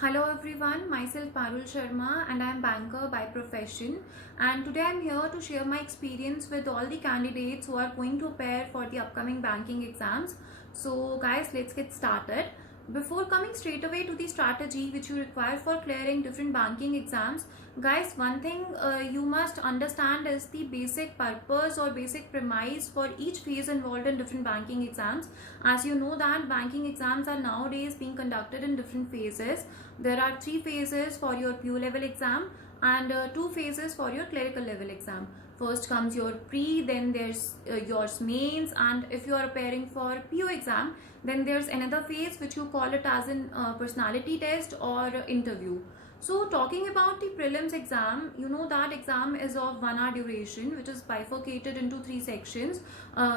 Hello everyone, myself Parul Sharma and I am banker by profession, and today I am here to share my experience with all the candidates who are going to prepare for the upcoming banking exams. So guys, let's get started. Before coming straight away to the strategy which you require for clearing different banking exams, guys, one thing you must understand is the basic purpose or basic premise for each phase involved in different banking exams. As you know that banking exams are nowadays being conducted in different phases. There are three phases for your PU level exam and two phases for your clerical level exam. First comes your pre, then there's your mains, and if you are preparing for PU exam, then there's another phase which you call it as an personality test or interview. So talking about the prelims exam, you know that exam is of 1 hour duration, which is bifurcated into three sections: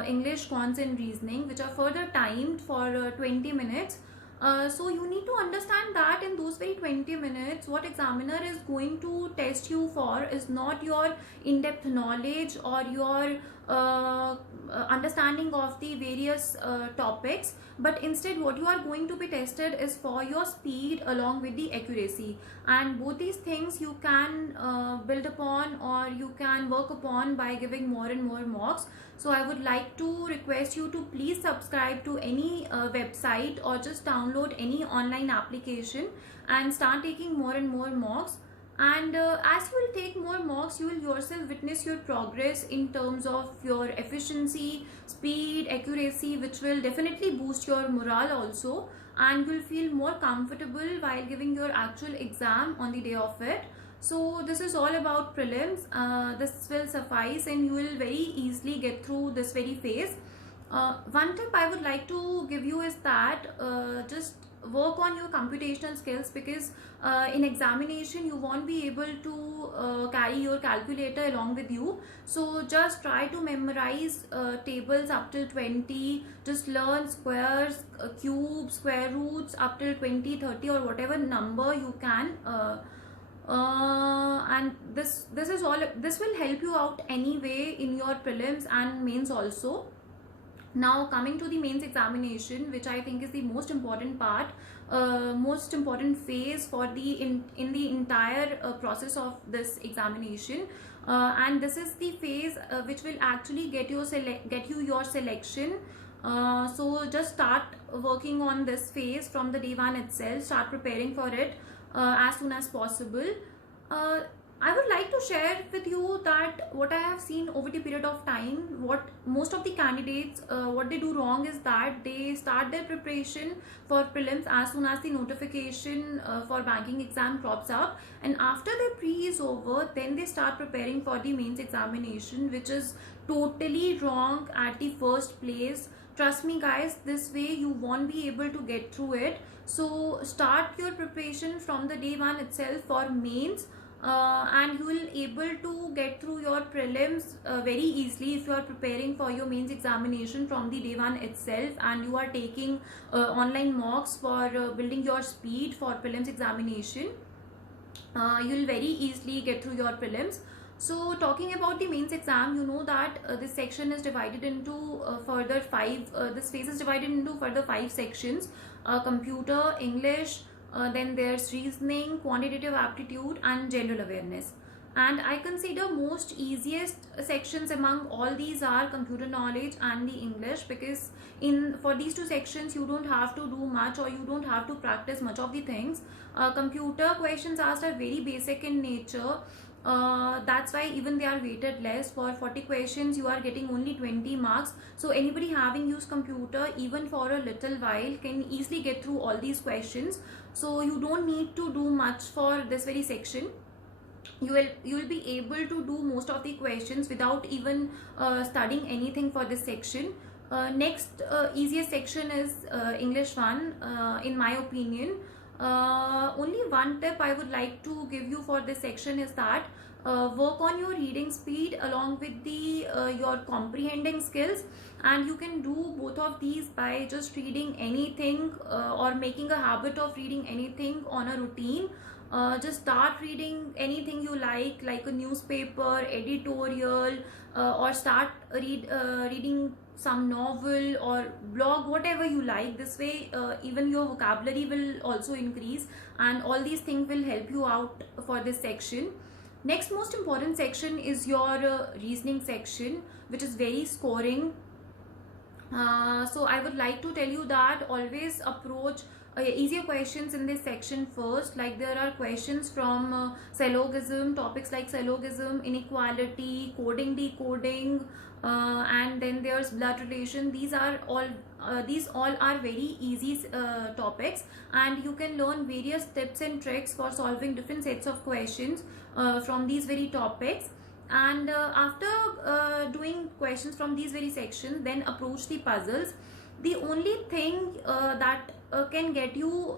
English, Cons and Reasoning, which are further timed for 20 minutes. So you need to understand that in those very 20 minutes, what examiner is going to test you for is not your in-depth knowledge or your understanding of the various topics, but instead what you are going to be tested is for your speed along with the accuracy, and both these things you can build upon or you can work upon by giving more and more mocks. So I would like to request you to please subscribe to any website or just download any online application and start taking more and more mocks. And as you will take more mocks, you will yourself witness your progress in terms of your efficiency, speed, accuracy, which will definitely boost your morale also, and you will feel more comfortable while giving your actual exam on the day of it. So this is all about prelims. This will suffice and you will very easily get through this very phase. One tip I would like to give you is that just work on your computational skills, because in examination you won't be able to carry your calculator along with you. So just try to memorize tables up till 20. Just learn squares, cubes, square roots up till 20, 30 or whatever number you can. And this is all. This will help you out anyway in your prelims and mains also. Now coming to the mains examination, which I think is the most important part, most important phase for the in the entire process of this examination, and this is the phase which will actually get you your selection. So just start working on this phase from the day one itself. Start preparing for it as soon as possible. Uh, I would like to share with you that what I have seen over the period of time, what most of the candidates, what they do wrong is that they start their preparation for prelims as soon as the notification for banking exam crops up, and after the pre is over, then they start preparing for the mains examination, which is totally wrong at the first place. Trust me guys, this way you won't be able to get through it. So start your preparation from the day one itself for mains, and you will able to get through your prelims very easily if you are preparing for your mains examination from the day one itself, and you are taking online mocks for building your speed for prelims examination. You will very easily get through your prelims. So talking about the mains exam, you know that this section is divided into further five, this phase is divided into further five sections: computer, English, then there's reasoning, quantitative aptitude and general awareness. And I consider most easiest sections among all these are computer knowledge and the English, because in for these two sections you don't have to do much or you don't have to practice much of the things. Computer questions asked are very basic in nature. That's why even they are weighted less. For 40 questions you are getting only 20 marks, so anybody having used computer even for a little while can easily get through all these questions. So you don't need to do much for this very section. You will be able to do most of the questions without even studying anything for this section. Next easiest section is English one, in my opinion. Only one tip I would like to give you for this section is that work on your reading speed along with the your comprehending skills, and you can do both of these by just reading anything or making a habit of reading anything on a routine. Just start reading anything you like a newspaper, editorial, or start reading some novel or blog, whatever you like. This way even your vocabulary will also increase, and all these things will help you out for this section. Next most important section is your reasoning section, which is very scoring. So I would like to tell you that always approach easier questions in this section first. Like there are questions from syllogism, topics like syllogism, inequality, coding, decoding, and then there's blood relation. These all are very easy topics, and you can learn various tips and tricks for solving different sets of questions from these very topics. And after doing questions from these very sections, then approach the puzzles. The only thing that can get you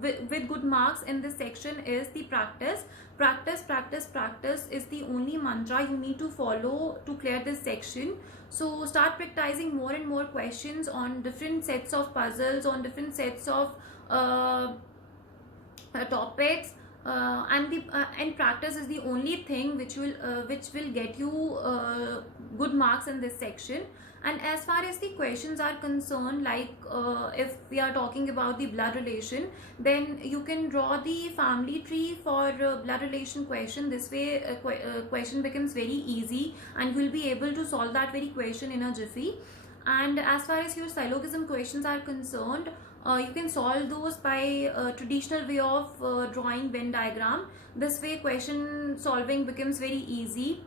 with good marks in this section is the practice. Practice is the only mantra you need to follow to clear this section. So start practicing more and more questions on different sets of puzzles, on different sets of topics, and practice is the only thing which will get you good marks in this section. And as far as the questions are concerned, like if we are talking about the blood relation, then you can draw the family tree for blood relation question. This way question becomes very easy, and you will be able to solve that very question in a jiffy. And as far as your syllogism questions are concerned, you can solve those by traditional way of drawing Venn diagram. This way question solving becomes very easy.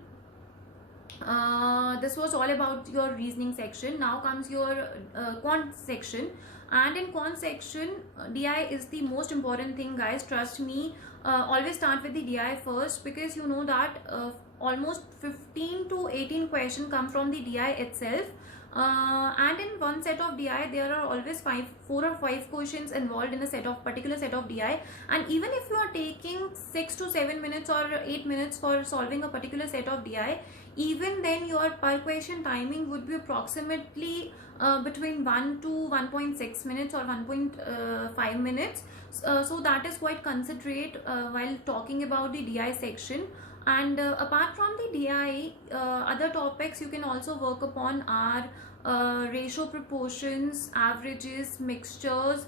This was all about your reasoning section. Now comes your quant section, and in quant section DI is the most important thing, guys, trust me. Always start with the DI first, because you know that almost 15 to 18 questions come from the DI itself. And in one set of DI there are always 4 or 5 questions involved in a particular set of DI. And even if you are taking 6 to 7 minutes or 8 minutes for solving a particular set of DI, even then your per question timing would be approximately between 1 to 1.6 minutes or 1.5 minutes. So that is quite considerate while talking about the DI section. And apart from the DI, other topics you can also work upon are ratio, proportions, averages, mixtures,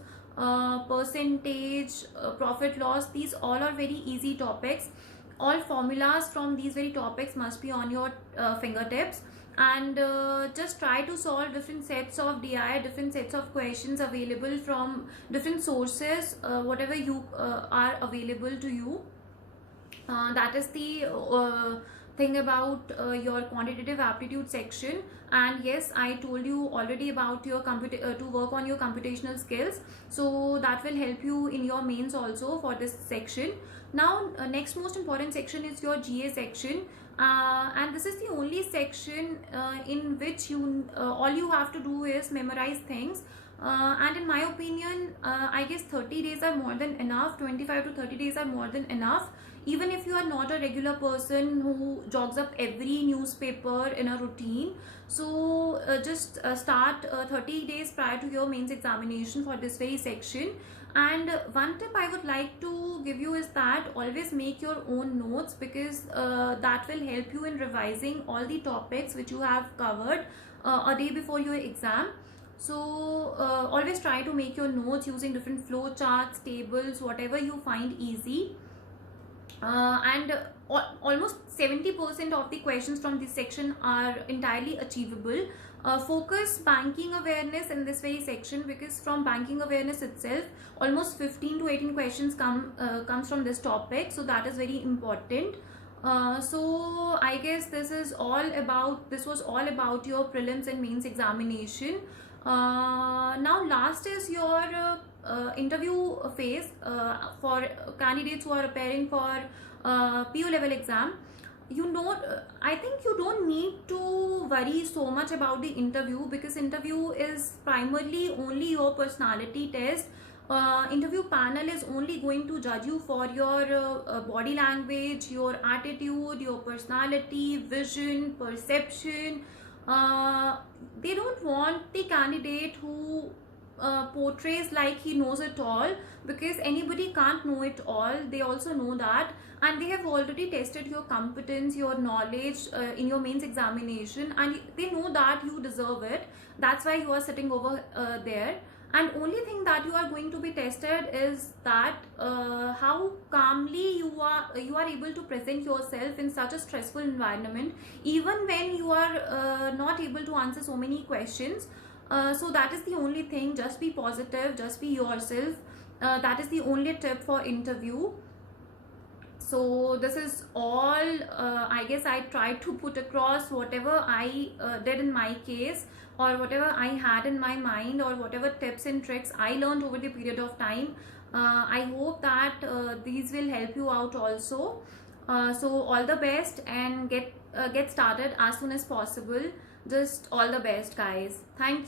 percentage, profit loss. These all are very easy topics. All formulas from these very topics must be on your fingertips. And just try to solve different sets of DI, different sets of questions available from different sources, whatever you are available to you. That is the thing about your quantitative aptitude section. And yes, I told you already about your to work on your computational skills, so that will help you in your mains also for this section. Now next most important section is your GA section, and this is the only section in which you all you have to do is memorize things. And in my opinion, I guess 30 days are more than enough. 25 to 30 days are more than enough. Even if you are not a regular person who jogs up every newspaper in a routine, so just start 30 days prior to your mains examination for this very section. And one tip I would like to give you is that always make your own notes, because that will help you in revising all the topics which you have covered a day before your exam. So always try to make your notes using different flow charts, tables, whatever you find easy. And almost 70% of the questions from this section are entirely achievable. Focus banking awareness in this very section, because from banking awareness itself almost 15 to 18 questions comes from this topic, so that is very important. So I guess this was all about your prelims and mains examination. Now last is your interview phase for candidates who are preparing for PU level exam. I think you don't need to worry so much about the interview, because interview is primarily only your personality test. Interview panel is only going to judge you for your body language, your attitude, your personality, vision, perception. They don't want the candidate who portrays like he knows it all, because anybody can't know it all. They also know that, and they have already tested your competence, your knowledge in your mains examination, and they know that you deserve it. That's why you are sitting over there. And only thing that you are going to be tested is that how calmly you are able to present yourself in such a stressful environment, even when you are not able to answer so many questions. So that is the only thing. Just be positive, just be yourself. That is the only tip for interview. So this is all. I guess I tried to put across whatever I did in my case, or whatever I had in my mind, or whatever tips and tricks I learned over the period of time. I hope that these will help you out also. So all the best, and get started as soon as possible. Just all the best, guys. Thank you.